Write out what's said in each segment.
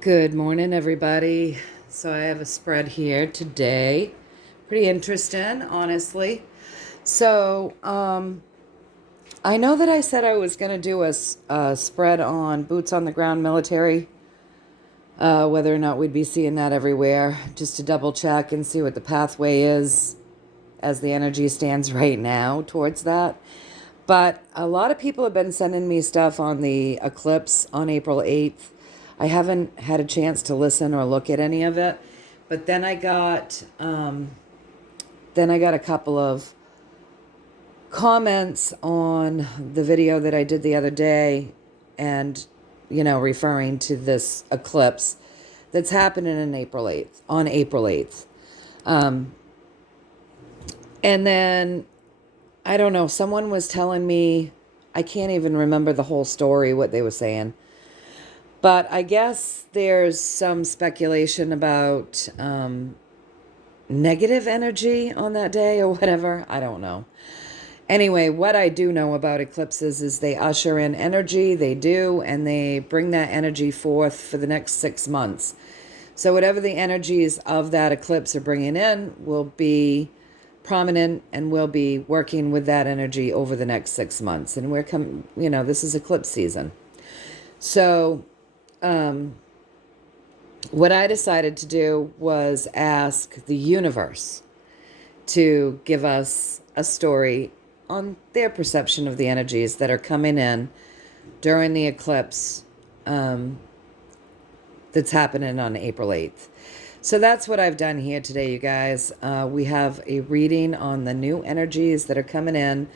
Good morning, everybody. So I have a spread here today. Pretty interesting, honestly. So I know that I said I was going to do a spread on boots on the ground military, whether or not we'd be seeing that everywhere, just to double check and see what the pathway is as the energy stands right now towards that. But a lot of people have been sending me stuff on the eclipse on April 8th. I haven't had a chance to listen or look at any of it, but then I got a couple of comments on the video that I did the other day, and referring to this eclipse that's happening on April 8th. And then I don't know, someone was telling me, I can't even remember the whole story, what they were saying. But I guess there's some speculation about negative energy on that day or whatever. I don't know. Anyway, what I do know about eclipses is they usher in energy, they do, and they bring that energy forth for the next 6 months. So whatever the energies of that eclipse are bringing in will be prominent, and we'll be working with that energy over the next 6 months. And this is eclipse season. So what I decided to do was ask the universe to give us a story on their perception of the energies that are coming in during the eclipse that's happening on April 8th. So that's what I've done here today, you guys. We have a reading on the new energies that are coming in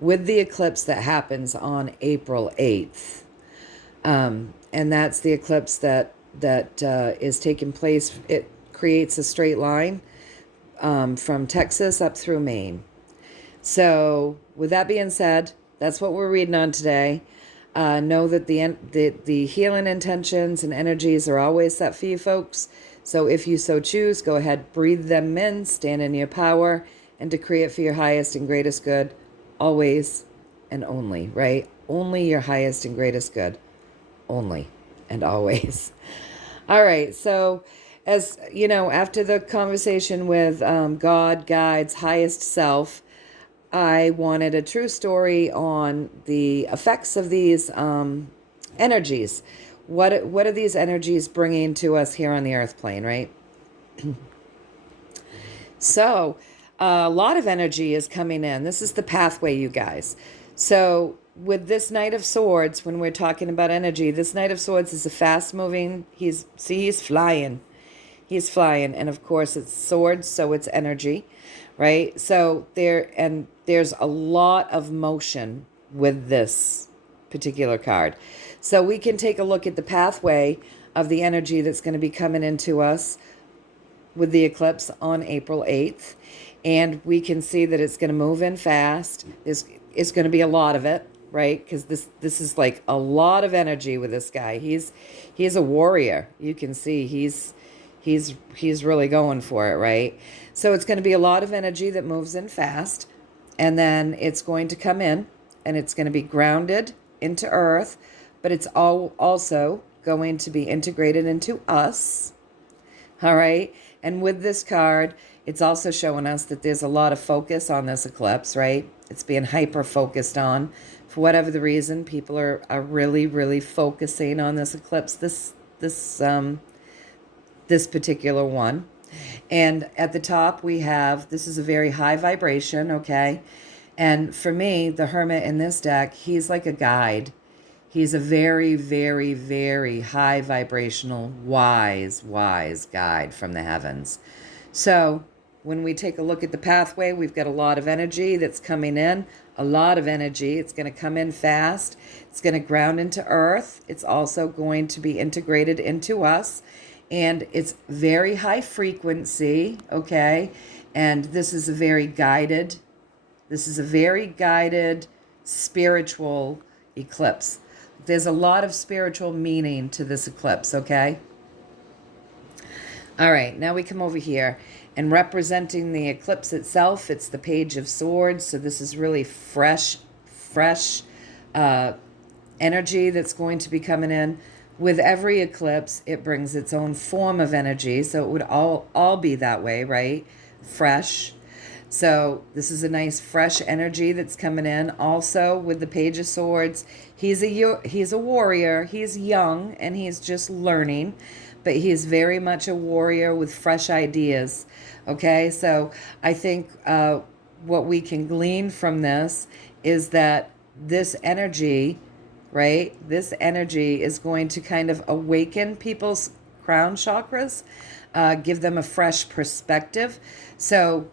with the eclipse that happens on April 8th. And that's the eclipse that is taking place. It creates a straight line from Texas up through Maine. So with that being said, that's what we're reading on today. Know that the healing intentions and energies are always set for you folks. So if you so choose, go ahead, breathe them in, stand in your power, and decree it for your highest and greatest good, always and only, right? Only your highest and greatest good. Only and always. All right, so as you know, after the conversation with God, guides, highest self, I wanted a true story on the effects of these energies. What are these energies bringing to us here on the earth plane, right? So a lot of energy is coming in. This is the pathway, you guys. So with this Knight of Swords, when we're talking about energy, this Knight of Swords is a fast-moving, he's flying. He's flying, and of course it's swords, so it's energy, right? So there's a lot of motion with this particular card. So we can take a look at the pathway of the energy that's going to be coming into us with the eclipse on April 8th. And we can see that it's going to move in fast. It's going to be a lot of it, right? Because this is like a lot of energy with this guy. He's a warrior. You can see he's really going for it, right? So it's going to be a lot of energy that moves in fast, and then it's going to come in, and it's going to be grounded into earth, but it's also going to be integrated into us. All right. And with this card, it's also showing us that there's a lot of focus on this eclipse, right? It's being hyper focused on. For whatever the reason, people are really, really focusing on this eclipse, this particular one. And at the top we have, this is a very high vibration, okay? And for me, the Hermit in this deck, he's like a guide. He's a very, very, very high vibrational, wise guide from the heavens. So when we take a look at the pathway, we've got a lot of energy that's coming in, a lot of energy. It's going to come in fast. It's going to ground into earth. It's also going to be integrated into us. And it's very high frequency, okay? And this is a very guided spiritual eclipse. There's a lot of spiritual meaning to this eclipse, okay? All right, now we come over here, and representing the eclipse itself, it's the Page of Swords. So this is really fresh energy that's going to be coming in with every eclipse, it brings its own form of energy. So it would all be that way, right? Fresh. So this is a nice fresh energy that's coming in. Also with the Page of Swords, he's a warrior. He's young and he's just learning, but he is very much a warrior with fresh ideas. Okay, so I think what we can glean from this is that this energy, right? This energy is going to kind of awaken people's crown chakras, give them a fresh perspective. So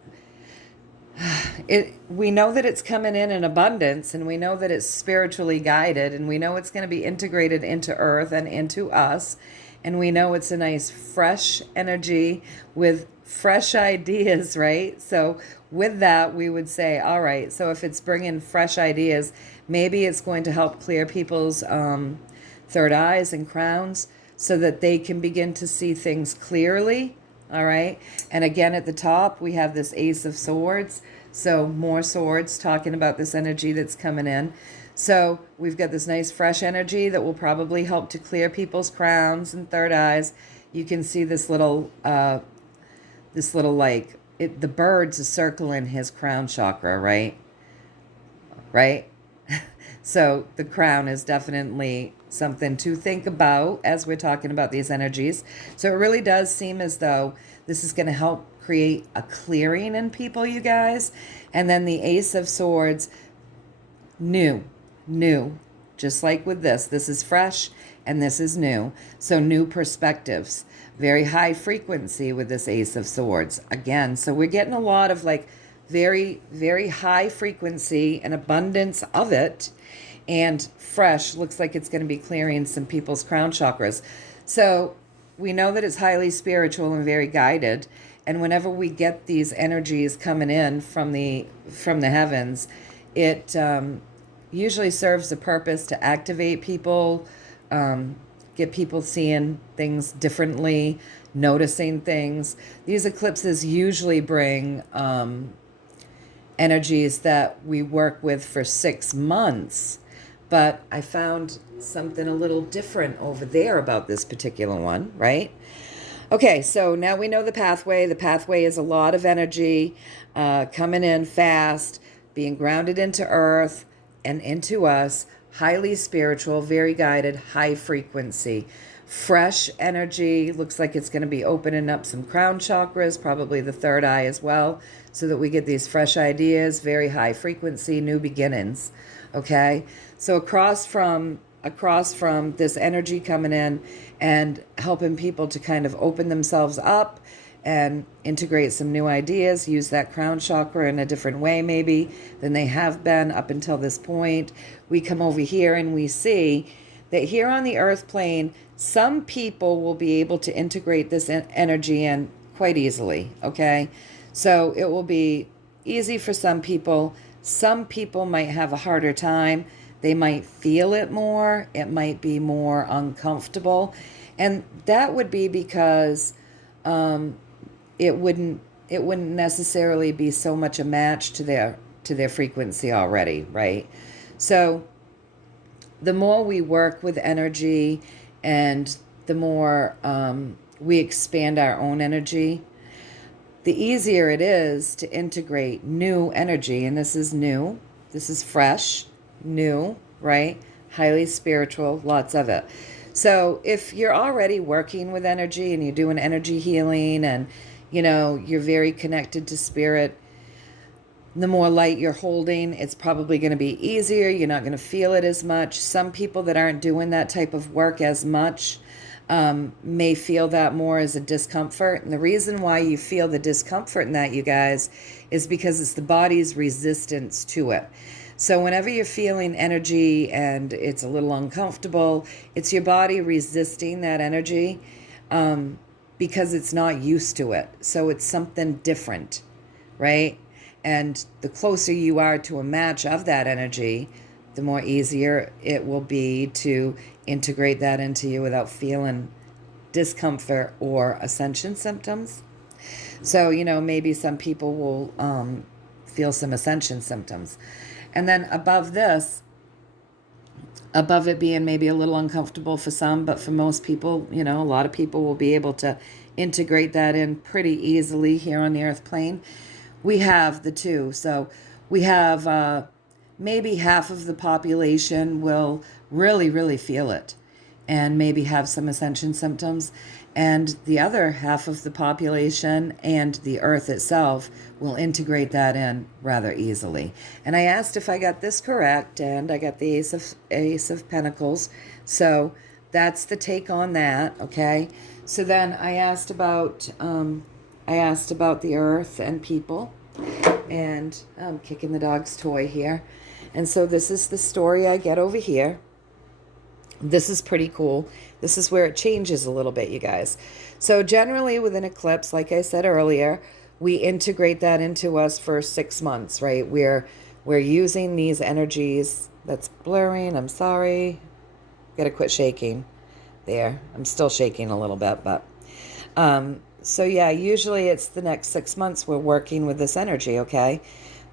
we know that it's coming in abundance, and we know that it's spiritually guided, and we know it's going to be integrated into earth and into us, and we know it's a nice fresh energy with fresh ideas, right? So with that, we would say, all right, so if it's bringing fresh ideas, maybe it's going to help clear people's third eyes and crowns so that they can begin to see things clearly. All right. And again, at the top, we have this Ace of Swords. So more swords, talking about this energy that's coming in. So we've got this nice fresh energy that will probably help to clear people's crowns and third eyes. You can see this little like the birds are circling his crown chakra, right? Right? So the crown is definitely something to think about as we're talking about these energies. So it really does seem as though this is going to help create a clearing in people, you guys. And then the Ace of Swords, new, just like with this is fresh and this is new. So new perspectives, very high frequency with this Ace of Swords again. So we're getting a lot of like very, very high frequency and abundance of it. And fresh looks like it's going to be clearing some people's crown chakras. So we know that it's highly spiritual and very guided. And whenever we get these energies coming in from the heavens, it usually serves a purpose to activate people, get people seeing things differently, noticing things. These eclipses usually bring energies that we work with for 6 months. But I found something a little different over there about this particular one, right? Okay, so now we know the pathway. The pathway is a lot of energy coming in fast, being grounded into earth and into us, highly spiritual, very guided, high frequency. Fresh energy, looks like it's going to be opening up some crown chakras, probably the third eye as well, so that we get these fresh ideas, very high frequency, new beginnings. Okay, so across from this energy coming in and helping people to kind of open themselves up and integrate some new ideas, use that crown chakra in a different way maybe than they have been up until this point. We come over here and we see that here on the earth plane, some people will be able to integrate this energy in quite easily, okay? So it will be easy for some people. Some people might have a harder time. They might feel it more. It might be more uncomfortable. And that would be because it wouldn't necessarily be so much a match to their frequency already, right? So the more we work with energy and the more we expand our own energy, the easier it is to integrate new energy. And this is new. This is fresh, new, right? Highly spiritual, lots of it. So if you're already working with energy and you're doing energy healing and, you're very connected to spirit, the more light you're holding, it's probably going to be easier. You're not going to feel it as much. Some people that aren't doing that type of work as much may feel that more as a discomfort. And the reason why you feel the discomfort in that, you guys, is because it's the body's resistance to it. So whenever you're feeling energy and it's a little uncomfortable, it's your body resisting that energy because it's not used to it. So it's something different, right? And the closer you are to a match of that energy, the more easier it will be to integrate that into you without feeling discomfort or ascension symptoms. So, maybe some people will feel some ascension symptoms. And then above this, above it being maybe a little uncomfortable for some, but for most people, a lot of people will be able to integrate that in pretty easily here on the earth plane. We have the two. So we have maybe half of the population will really, really feel it and maybe have some ascension symptoms. And the other half of the population and the earth itself will integrate that in rather easily. And I asked if I got this correct, and I got the Ace of Pentacles. So that's the take on that, okay? So then I asked about the earth and people, and I'm kicking the dog's toy here. And so this is the story I get over here. This is pretty cool. This is where it changes a little bit, you guys. So generally with an eclipse, like I said earlier, we integrate that into us for 6 months, right? We're using these energies. That's blurring. I'm sorry. Gotta quit shaking. There. I'm still shaking a little bit, but so yeah, usually it's the next 6 months we're working with this energy, okay?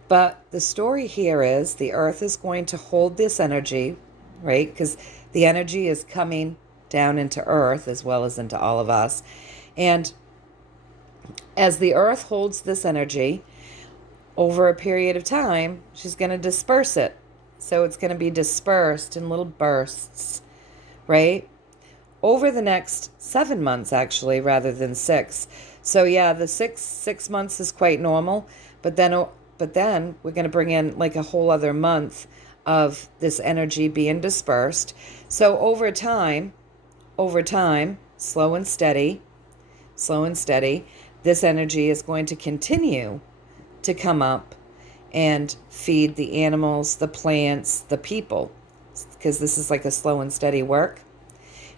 But the story here is the earth is going to hold this energy, right? Because the energy is coming down into earth as well as into all of us. And as the earth holds this energy over a period of time, she's going to disperse it. So it's going to be dispersed in little bursts, right? Over the next 7 months, actually, rather than 6. So yeah, the six months is quite normal, but then we're going to bring in like a whole other month of this energy being dispersed. So over time, slow and steady, this energy is going to continue to come up and feed the animals, the plants, the people, because this is like a slow and steady work.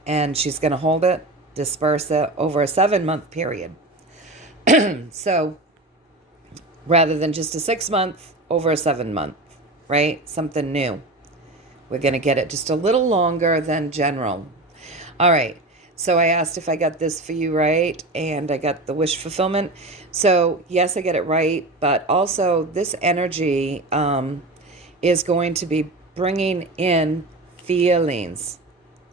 And she's going to hold it, disperse it over a 7-month period. So rather than just a 6 month, over a 7 month, right? Something new. We're going to get it just a little longer than general. All right. So I asked if I got this for you right, and I got the wish fulfillment. So yes, I get it right, but also this energy is going to be bringing in feelings,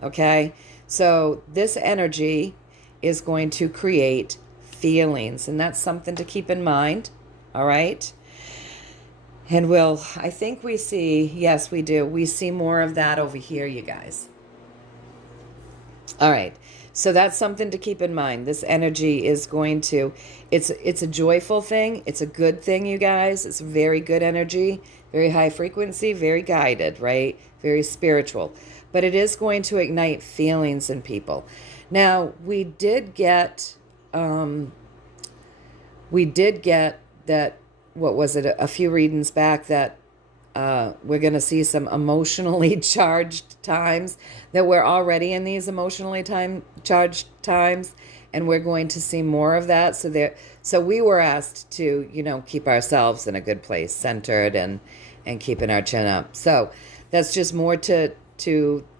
okay? So this energy is going to create feelings, and that's something to keep in mind, all right? And I think we see, yes, we do. We see more of that over here, you guys. All right. So that's something to keep in mind. This energy is going to, it's a joyful thing. It's a good thing, you guys. It's very good energy, very high frequency, very guided, right? Very spiritual. But it is going to ignite feelings in people. Now, we did get that, what was it, a few readings back, that we're going to see some emotionally charged times, that we're already in these emotionally charged times, and we're going to see more of that. So we were asked to, keep ourselves in a good place, centered and keeping our chin up. So that's just more to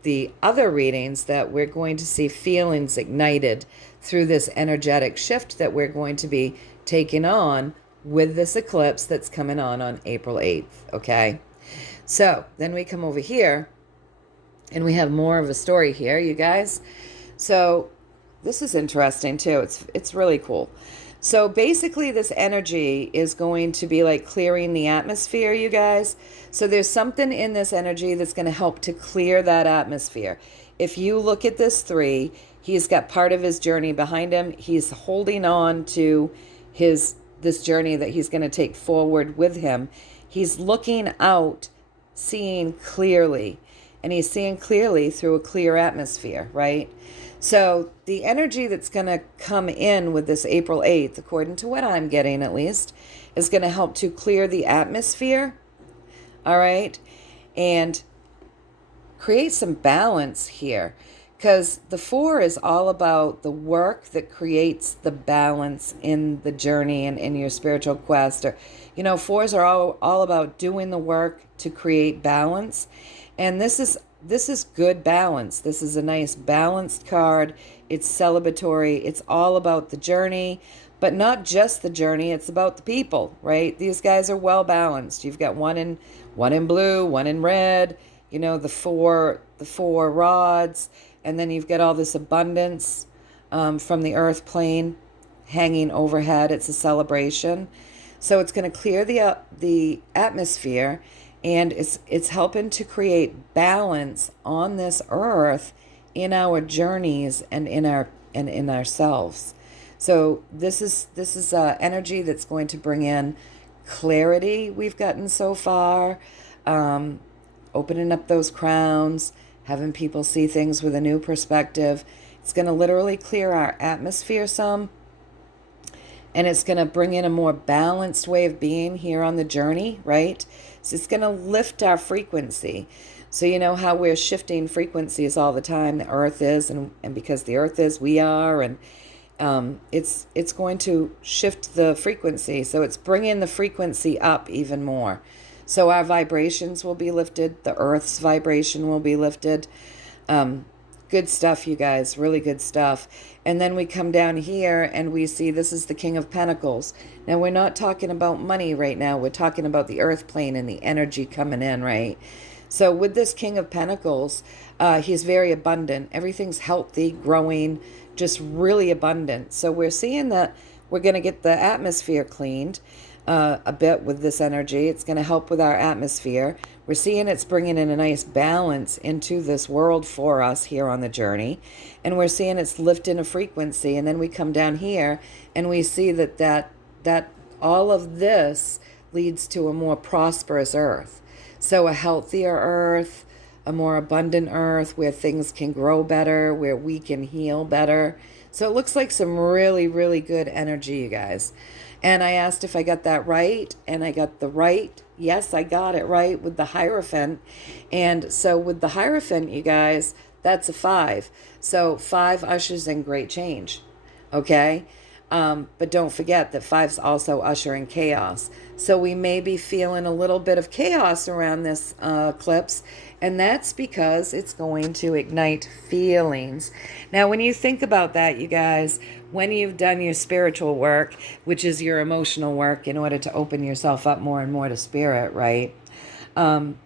the other readings, that we're going to see feelings ignited through this energetic shift that we're going to be taking on with this eclipse that's coming on April 8th, okay? So then we come over here, and we have more of a story here, you guys. So this is interesting too. It's really cool. So basically this energy is going to be like clearing the atmosphere, you guys. So there's something in this energy that's going to help to clear that atmosphere. If you look at this 3, he's got part of his journey behind him. He's holding on to this journey that he's going to take forward with him. He's looking out, seeing clearly, and he's seeing clearly through a clear atmosphere, right? So the energy that's going to come in with this April 8th, according to what I'm getting at least, is going to help to clear the atmosphere, all right, and create some balance here. Because the 4 is all about the work that creates the balance in the journey and in your spiritual quest. Or, 4s are all about doing the work to create balance. And this is good balance. This is a nice balanced card. It's celebratory. It's all about the journey, but not just the journey. It's about the people, right? These guys are well balanced. You've got one in blue, one in red. The 4 the 4 rods, and then you've got all this abundance from the earth plane hanging overhead. It's a celebration. So it's going to clear the atmosphere, and it's helping to create balance on this earth in our journeys and in ourselves. So this is energy that's going to bring in clarity we've gotten so far, opening up those crowns, having people see things with a new perspective. It's going to literally clear our atmosphere some, and it's going to bring in a more balanced way of being here on the journey, right? So it's going to lift our frequency. So you know how we're shifting frequencies all the time, the earth is, and because the earth is, we are, and it's going to shift the frequency. So it's bringing the frequency up even more. So our vibrations will be lifted. The earth's vibration will be lifted. Good stuff, you guys. Really good stuff. And then we come down here and we see this is the King of Pentacles. Now, we're not talking about money right now. We're talking about the earth plane and the energy coming in, right? So with this King of Pentacles, he's very abundant. Everything's healthy, growing, just really abundant. So we're seeing that we're going to get the atmosphere cleaned a bit with this energy. It's going to help with our atmosphere. We're seeing it's bringing in a nice balance into this world for us here on the journey. And we're seeing it's lifting a frequency. And then we come down here and we see that all of this leads to a more prosperous earth. So a healthier earth, a more abundant earth where things can grow better, where we can heal better. So it looks like some really, really good energy, you guys. And I asked if I got that right, and I got the right. Yes, I got it right with the Hierophant. And so with the Hierophant, you guys, that's a 5. So 5 ushers in great change, okay? But don't forget that 5's also ushering chaos. So we may be feeling a little bit of chaos around this eclipse, and that's because it's going to ignite feelings. Now, when you think about that, you guys, when you've done your spiritual work, which is your emotional work in order to open yourself up more and more to spirit, right? When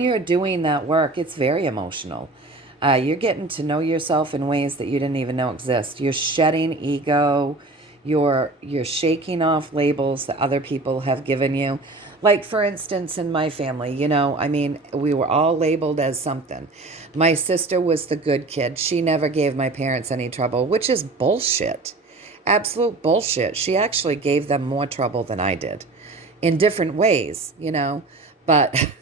you're doing that work, it's very emotional. You're getting to know yourself in ways that you didn't even know exist. You're shedding ego. You're shaking off labels that other people have given you. Like, for instance, in my family, we were all labeled as something. My sister was the good kid. She never gave my parents any trouble, which is bullshit. Absolute bullshit. She actually gave them more trouble than I did in different ways, but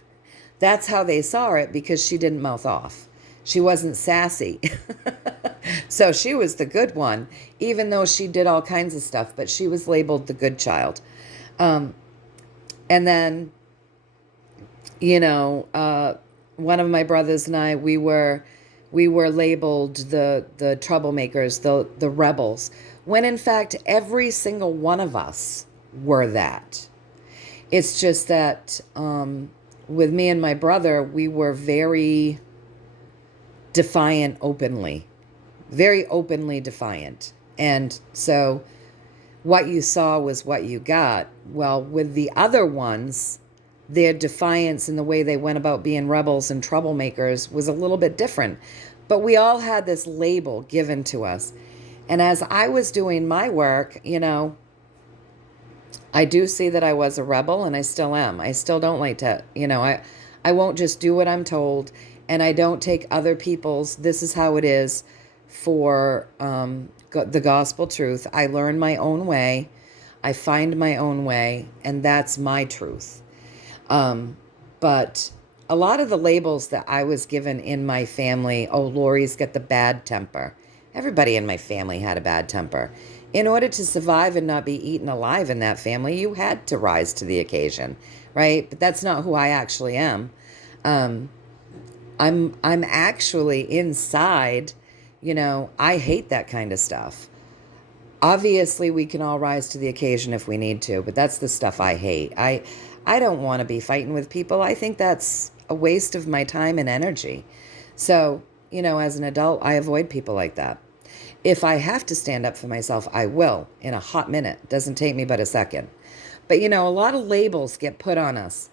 that's how they saw it because she didn't mouth off. She wasn't sassy. So she was the good one, even though she did all kinds of stuff, but she was labeled the good child. And then, one of my brothers and I, we were labeled the troublemakers, the rebels, when in fact every single one of us were that. It's just that with me and my brother, we were very defiant openly, very openly defiant. And so what you saw was what you got. Well, with the other ones, their defiance and the way they went about being rebels and troublemakers was a little bit different. But we all had this label given to us. And as I was doing my work, I do see that I was a rebel, and I still am. I still don't like to, I won't just do what I'm told, and I don't take other people's, this is how it is, for the gospel truth. I learn my own way. I find my own way, and that's my truth. But a lot of the labels that I was given in my family, Lorri's got the bad temper. Everybody in my family had a bad temper. In order to survive and not be eaten alive in that family, you had to rise to the occasion, right? But that's not who I actually am. I'm actually inside, I hate that kind of stuff. Obviously, we can all rise to the occasion if we need to, but that's the stuff I hate. I don't want to be fighting with people. I think that's a waste of my time and energy. So, as an adult, I avoid people like that. If I have to stand up for myself, I will in a hot minute. It doesn't take me but a second. But, a lot of labels get put on us.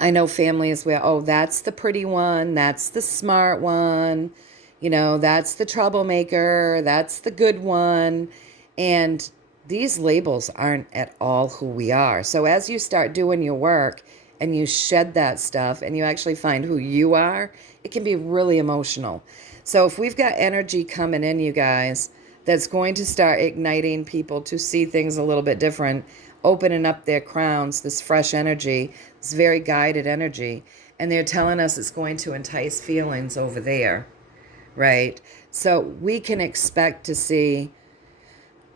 I know families where, oh, that's the pretty one, that's the smart one, that's the troublemaker, that's the good one. And these labels aren't at all who we are. So as you start doing your work and you shed that stuff and you actually find who you are, it can be really emotional. So if we've got energy coming in, you guys, that's going to start igniting people to see things a little bit different, opening up their crowns, this fresh energy, this very guided energy, and they're telling us it's going to entice feelings over there, right? So we can expect to see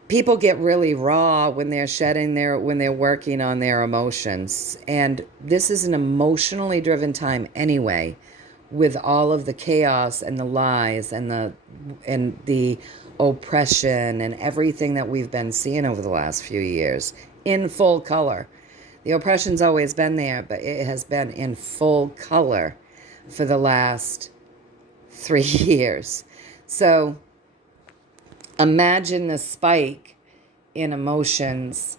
people get really raw when they're when they're working on their emotions. And this is an emotionally driven time anyway, with all of the chaos and the lies and the oppression and everything that we've been seeing over the last few years in full color. The oppression's always been there, but it has been in full color for the last 3 years. So imagine the spike in emotions,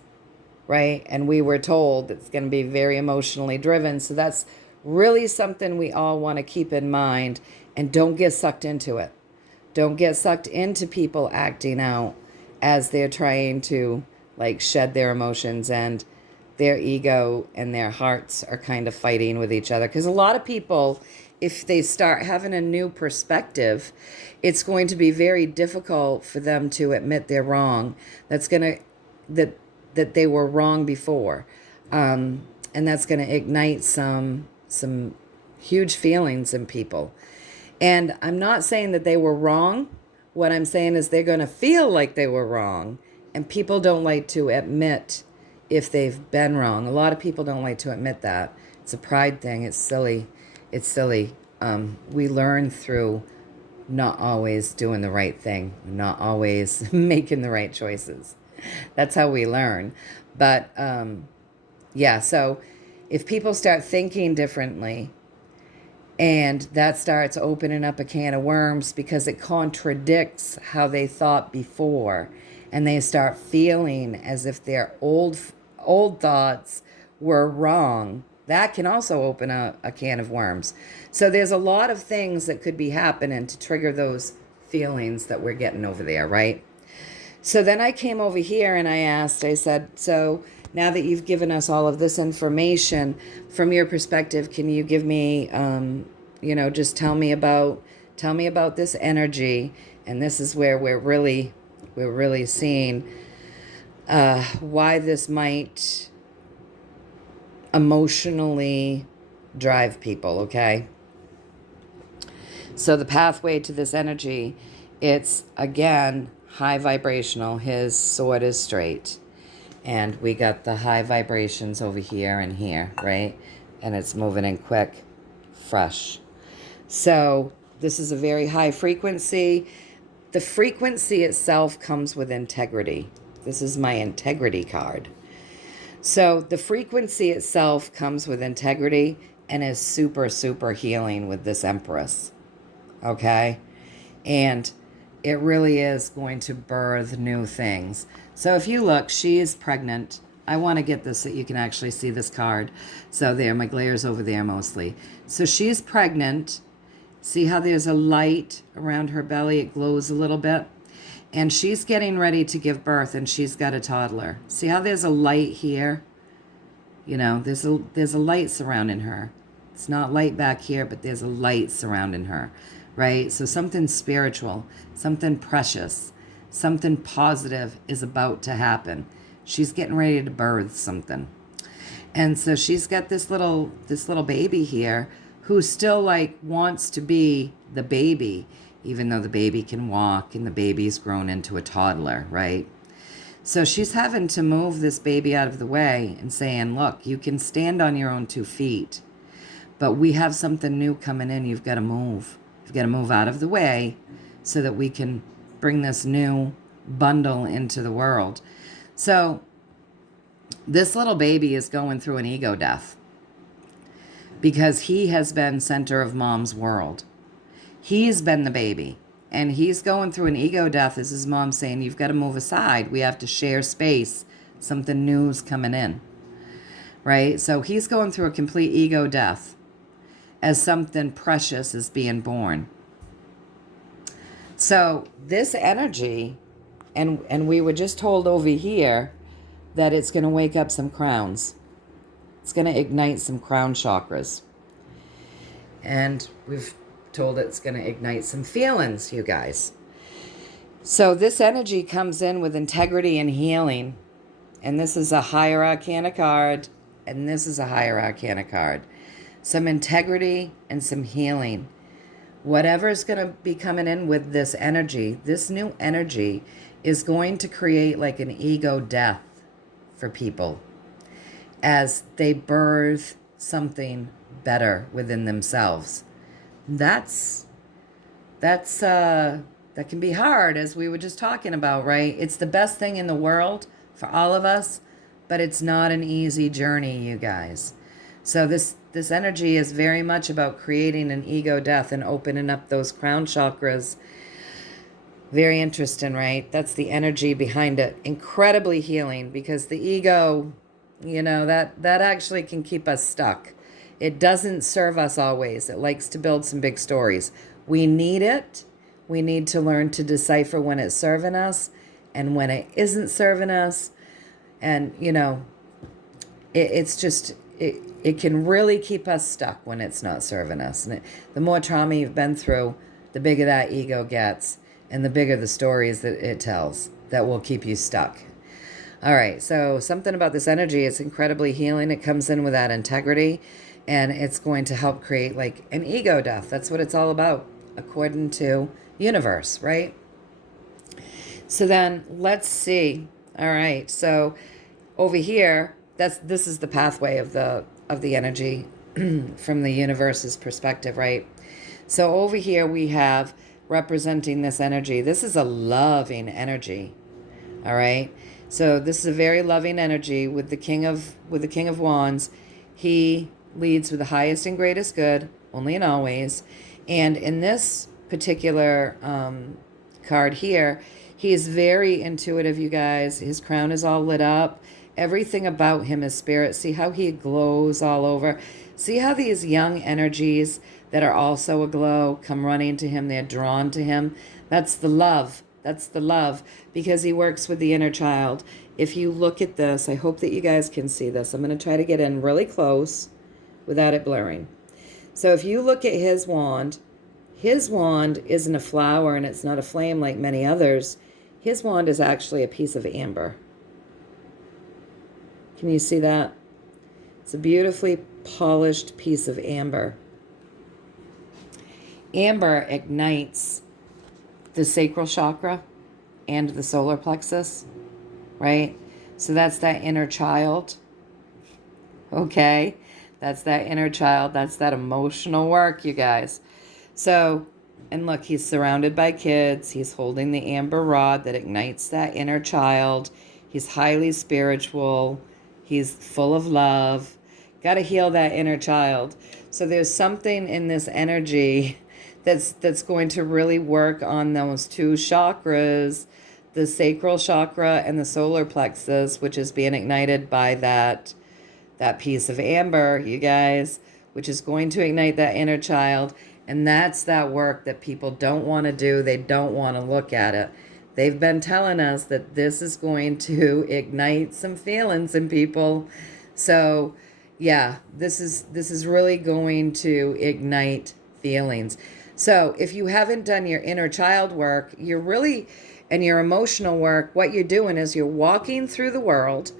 right? And we were told it's going to be very emotionally driven. So that's really something we all want to keep in mind, and don't get sucked into it. Don't get sucked into people acting out as they're trying to like shed their emotions, and their ego and their hearts are kind of fighting with each other. Because a lot of people, if they start having a new perspective, it's going to be very difficult for them to admit they're wrong. That they were wrong before, and that's going to ignite some huge feelings in people. And I'm not saying that they were wrong. What I'm saying is they're going to feel like they were wrong, and people don't like to admit if they've been wrong. A lot of people don't like to admit that. It's a pride thing. It's silly. It's silly. We learn through not always doing the right thing, not always making the right choices. That's how we learn. But yeah, so if people start thinking differently, and that starts opening up a can of worms because it contradicts how they thought before, and they start feeling as if their old thoughts were wrong, that can also open a can of worms. So there's a lot of things that could be happening to trigger those feelings that we're getting over there, right? So then I came over here and I said, so now that you've given us all of this information, from your perspective, can you give me, just tell me about this energy? And this is where we're really seeing why this might emotionally drive people, okay? So the pathway to this energy, it's, again, high vibrational. His sword is straight. And we got the high vibrations over here and here, right? And it's moving in quick, fresh. So this is a very high frequency. The frequency itself comes with integrity. This is my integrity card. So the frequency itself comes with integrity and is super, super healing with this Empress. Okay? And it really is going to birth new things. So if you look, she is pregnant. I want to get this so you can actually see this card. So there, my glare's over there mostly. So she's pregnant. See how there's a light around her belly? It glows a little bit. And she's getting ready to give birth, and she's got a toddler. See how there's a light here? There's a light surrounding her. It's not light back here, but there's a light surrounding her, right? So something spiritual, something precious, something positive is about to happen. She's getting ready to birth something. And so she's got this little baby here who still wants to be the baby, even though the baby can walk and the baby's grown into a toddler, right? So she's having to move this baby out of the way and saying, look, you can stand on your own 2 feet, but we have something new coming in. You've got to move. You've got to move out of the way so that we can bring this new bundle into the world. So this little baby is going through an ego death because he has been center of mom's world. He's been the baby, and he's going through an ego death as his mom's saying, you've got to move aside. We have to share space. Something new's coming in, right? So he's going through a complete ego death as something precious is being born. So this energy, and we were just told over here that it's going to wake up some crowns. It's going to ignite some crown chakras. And we've told it's going to ignite some feelings, you guys. So this energy comes in with integrity and healing. And this is a higher arcana card. And this is a higher arcana card. Some integrity and some healing. Whatever is going to be coming in with this energy, this new energy is going to create like an ego death for people as they birth something better within themselves. That can be hard, as we were just talking about, right? It's the best thing in the world for all of us, but it's not an easy journey, you guys. So this energy is very much about creating an ego death and opening up those crown chakras. Very interesting, right? That's the energy behind it. Incredibly healing, because the ego, that actually can keep us stuck. It doesn't serve us always. It likes to build some big stories. We need it. We need to learn to decipher when it's serving us and when it isn't serving us. And, it can really keep us stuck when it's not serving us. And the more trauma you've been through, the bigger that ego gets and the bigger the stories that it tells that will keep you stuck. All right, so something about this energy, it's incredibly healing. It comes in with that integrity, and it's going to help create like an ego death. That's what it's all about, according to universe, right? So then let's see. All right, so over here, this is the pathway of the energy from the universe's perspective, right? So over here we have representing this energy. This is a loving energy. All right. So this is a very loving energy with the King of Wands. He leads with the highest and greatest good, only and always. And in this particular card here, he is very intuitive, you guys. His crown is all lit up. Everything about him is spirit. See how he glows all over. See how these young energies that are also aglow come running to him. They're drawn to him. That's the love. That's the love, because he works with the inner child. If you look at this, I hope that you guys can see this. I'm going to try to get in really close without it blurring. So if you look at his wand isn't a flower and it's not a flame like many others. His wand is actually a piece of amber. Can you see that? It's a beautifully polished piece of amber. Amber ignites the sacral chakra and the solar plexus, right? So that's that inner child. Okay? That's that inner child. That's that emotional work, you guys. So, and look, he's surrounded by kids. He's holding the amber rod that ignites that inner child. He's highly spiritual. He's full of love. Got to heal that inner child. So there's something in this energy that's going to really work on those two chakras, the sacral chakra and the solar plexus, which is being ignited by that piece of amber, you guys, which is going to ignite that inner child. And that's that work that people don't want to do. They don't want to look at it. They've been telling us that this is going to ignite some feelings in people. So yeah, this is really going to ignite feelings. So if you haven't done your inner child work, and your emotional work, what you're doing is you're walking through the world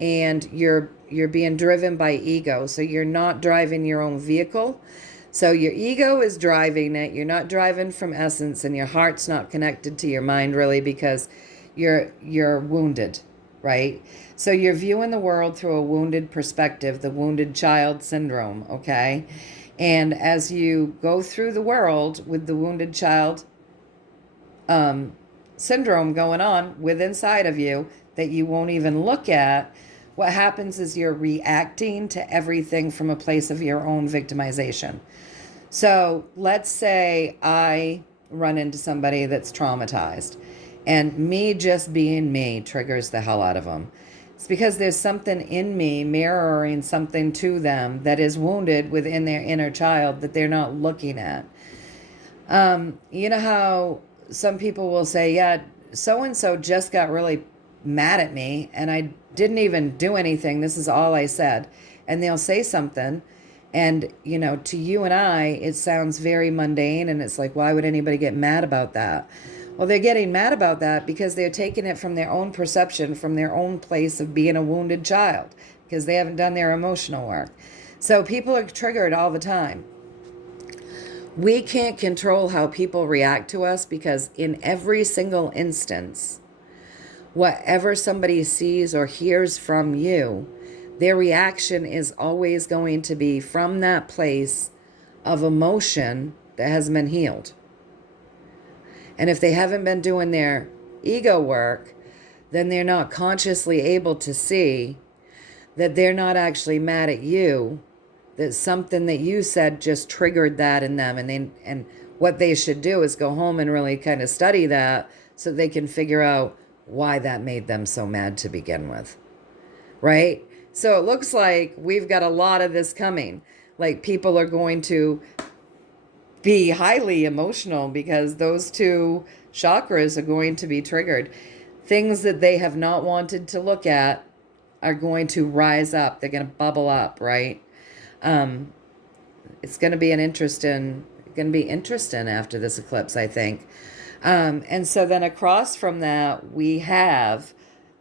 and you're being driven by ego. So you're not driving your own vehicle. So your ego is driving it. You're not driving from essence, and your heart's not connected to your mind really, because you're wounded, right? So you're viewing the world through a wounded perspective, the wounded child syndrome, okay? And as you go through the world with the wounded child syndrome going on with inside of you that you won't even look at, what happens is you're reacting to everything from a place of your own victimization. So let's say I run into somebody that's traumatized, and me just being me triggers the hell out of them. It's because there's something in me mirroring something to them that is wounded within their inner child that they're not looking at. You know how some people will say, yeah, so-and-so just got really mad at me and I didn't even do anything. This is all I said. And they'll say something. And, you know, to you and I, it sounds very mundane. And it's like, why would anybody get mad about that? Well, they're getting mad about that because they're taking it from their own perception, from their own place of being a wounded child, because they haven't done their emotional work. So people are triggered all the time. We can't control how people react to us because in every single instance, whatever somebody sees or hears from you, their reaction is always going to be from that place of emotion that has been healed. And if they haven't been doing their ego work, then they're not consciously able to see that they're not actually mad at you, that something that you said just triggered that in them. And what they should do is go home and really kind of study that so they can figure out why that made them so mad to begin with. Right? So it looks like we've got a lot of this coming. Like people are going to be highly emotional because those two chakras are going to be triggered. Things that they have not wanted to look at are going to rise up. They're going to bubble up, right? It's going to be interesting after this eclipse, I think. And so then across from that, we have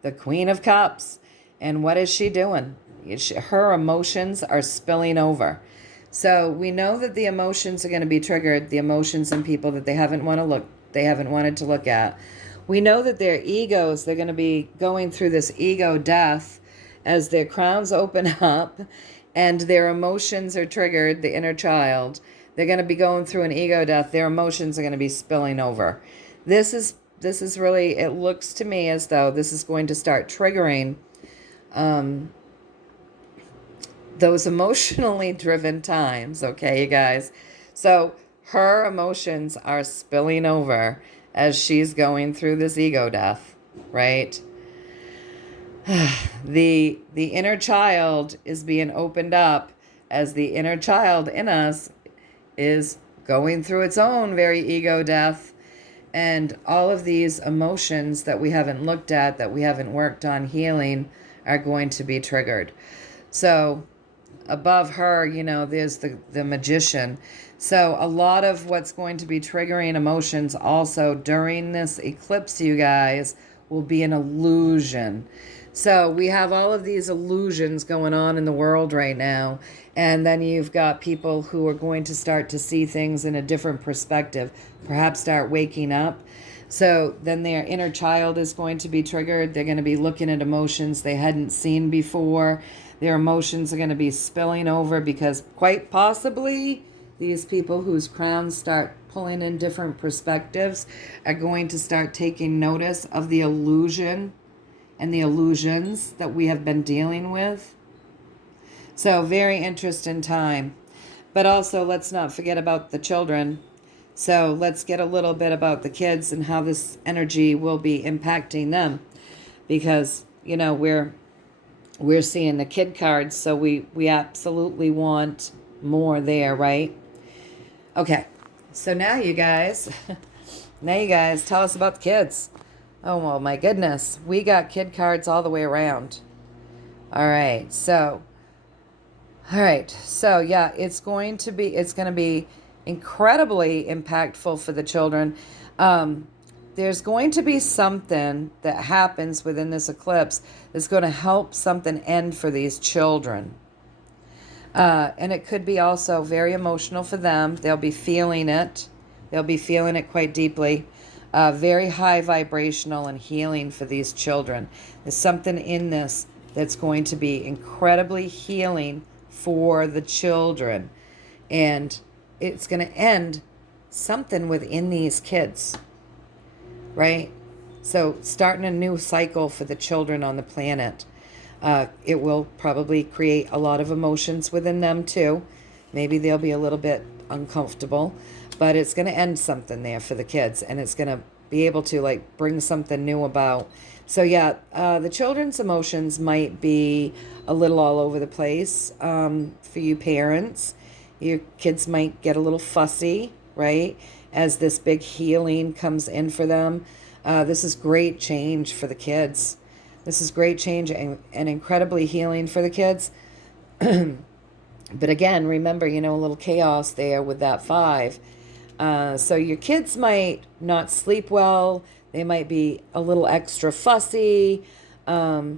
the Queen of Cups. And what is she doing? Her emotions are spilling over. So we know that the emotions are going to be triggered, the emotions in people that they haven't wanted to look at. We know that their egos, they're going to be going through this ego death as their crowns open up and their emotions are triggered, the inner child. They're going to be going through an ego death. Their emotions are going to be spilling over. This is really, it looks to me as though this is going to start triggering those emotionally driven times, okay, you guys? So her emotions are spilling over as she's going through this ego death, right? The inner child is being opened up as the inner child in us is going through its own very ego death. And all of these emotions that we haven't looked at, that we haven't worked on healing, are going to be triggered. So above her, you know, there's the magician. So a lot of what's going to be triggering emotions also during this eclipse, you guys, will be an illusion. So we have all of these illusions going on in the world right now. And then you've got people who are going to start to see things in a different perspective, perhaps start waking up. So then their inner child is going to be triggered. They're going to be looking at emotions they hadn't seen before. Their emotions are going to be spilling over because quite possibly these people whose crowns start pulling in different perspectives are going to start taking notice of the illusion and the illusions that we have been dealing with. So very interesting time. But also let's not forget about the children. So let's get a little bit about the kids and how this energy will be impacting them. Because, you know, we're seeing the kid cards, so we absolutely want more there, right? Okay, so now you guys tell us about the kids. Oh, well, my goodness. We got kid cards all the way around. All right, so yeah, it's going to be incredibly impactful for the children. There's going to be something that happens within this eclipse that's going to help something end for these children. And it could be also very emotional for them. They'll be feeling it. They'll be feeling it quite deeply. Very high vibrational and healing for these children. There's something in this that's going to be incredibly healing for the children. And it's going to end something within these kids. Right? So starting a new cycle for the children on the planet. It will probably create a lot of emotions within them too. Maybe they'll be a little bit uncomfortable. but it's going to end something there for the kids, and it's going to be able to like bring something new about. So yeah, the children's emotions might be a little all over the place for you parents. Your kids might get a little fussy, right? As this big healing comes in for them. This is great change for the kids. This is great change and incredibly healing for the kids. But again, remember, a little chaos there with that 5. So your kids might not sleep well. They might be a little extra fussy. There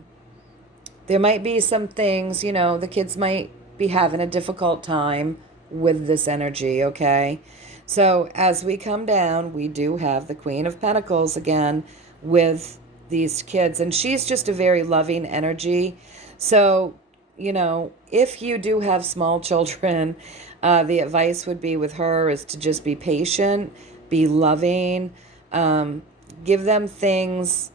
might be some things, the kids might be having a difficult time with this energy, okay? So as we come down, we do have the Queen of Pentacles again with these kids. And she's just a very loving energy. So, if you do have small children, the advice would be with her is to just be patient, be loving, give them things,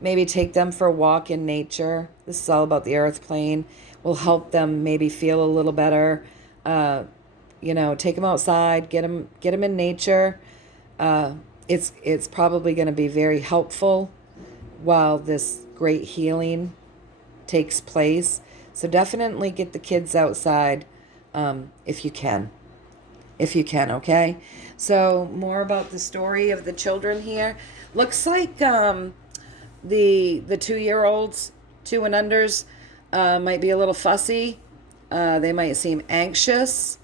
maybe take them for a walk in nature. This is all about the earth plane. Will help them maybe feel a little better. Take them outside, get them in nature. It's probably going to be very helpful while this great healing takes place. So definitely get the kids outside if you can. Okay? So more about the story of the children here. Looks like the 2-year-olds, 2 and unders, might be a little fussy. They might seem anxious.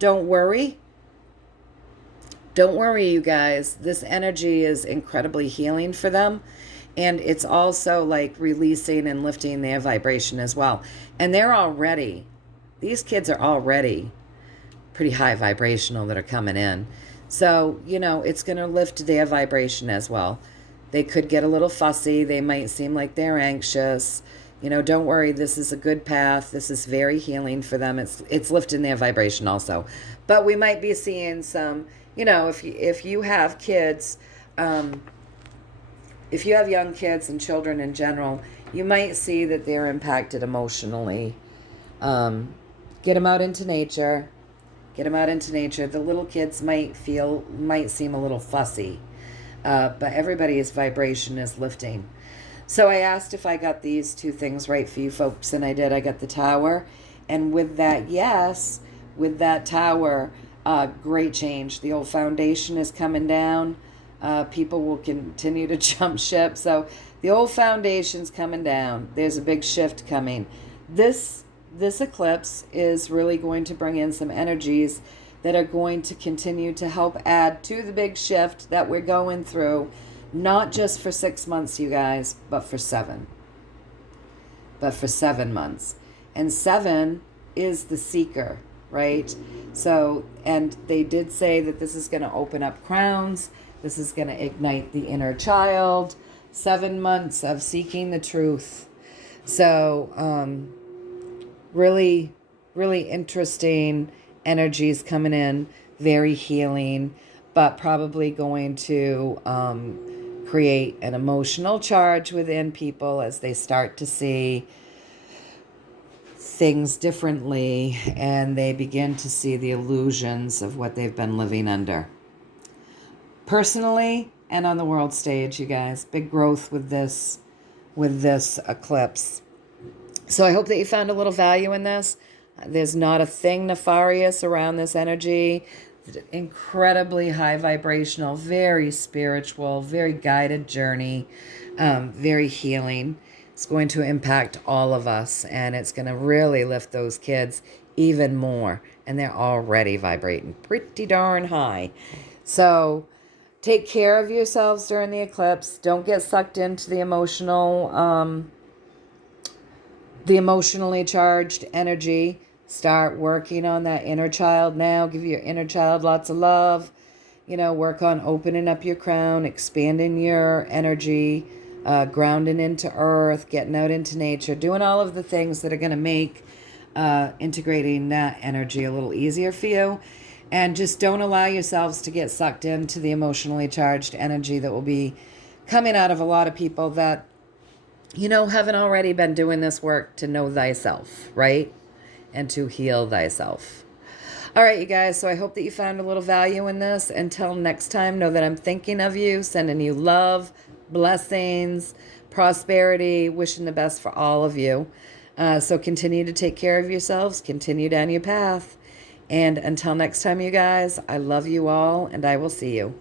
Don't worry. Don't worry, you guys. This energy is incredibly healing for them. And it's also like releasing and lifting their vibration as well. And these kids are already pretty high vibrational that are coming in. So, it's going to lift their vibration as well. They could get a little fussy. They might seem like they're anxious. Don't worry. This is a good path. This is very healing for them. It's lifting their vibration also. But we might be seeing some, if you have kids, if you have young kids and children in general, you might see that they're impacted emotionally. Get them out into nature. The little kids might seem a little fussy, but everybody's vibration is lifting. So I asked if I got these 2 things right for you folks, and I did. I got the Tower, and with that Tower, great change. The old foundation is coming down. People will continue to jump ship. So the old foundation's coming down. There's a big shift coming. This eclipse is really going to bring in some energies that are going to continue to help add to the big shift that we're going through, not just for 6 months, you guys, but for 7. But for 7 months. And 7 is the seeker, right? So, and they did say that this is going to open up crowns. This is going to ignite the inner child. 7 months of seeking the truth. So, really, really interesting energies coming in. Very healing, but probably going to create an emotional charge within people as they start to see things differently and they begin to see the illusions of what they've been living under. Personally and on the world stage, you guys, big growth with this eclipse. So I hope that you found a little value in this. There's not a thing nefarious around this energy. Incredibly high vibrational, very spiritual, very guided journey, very healing. It's going to impact all of us, and it's going to really lift those kids even more. And they're already vibrating pretty darn high. So take care of yourselves during the eclipse. Don't get sucked into the emotionally charged energy. Start working on that inner child now. Give your inner child lots of love. Work on opening up your crown, expanding your energy, grounding into earth, getting out into nature, doing all of the things that are going to make integrating that energy a little easier for you. And just don't allow yourselves to get sucked into the emotionally charged energy that will be coming out of a lot of people that, haven't already been doing this work to know thyself, right? And to heal thyself. All right, you guys. So I hope that you found a little value in this. Until next time, know that I'm thinking of you, sending you love, blessings, prosperity, wishing the best for all of you. So continue to take care of yourselves, continue down your path. And until next time, you guys, I love you all, and I will see you.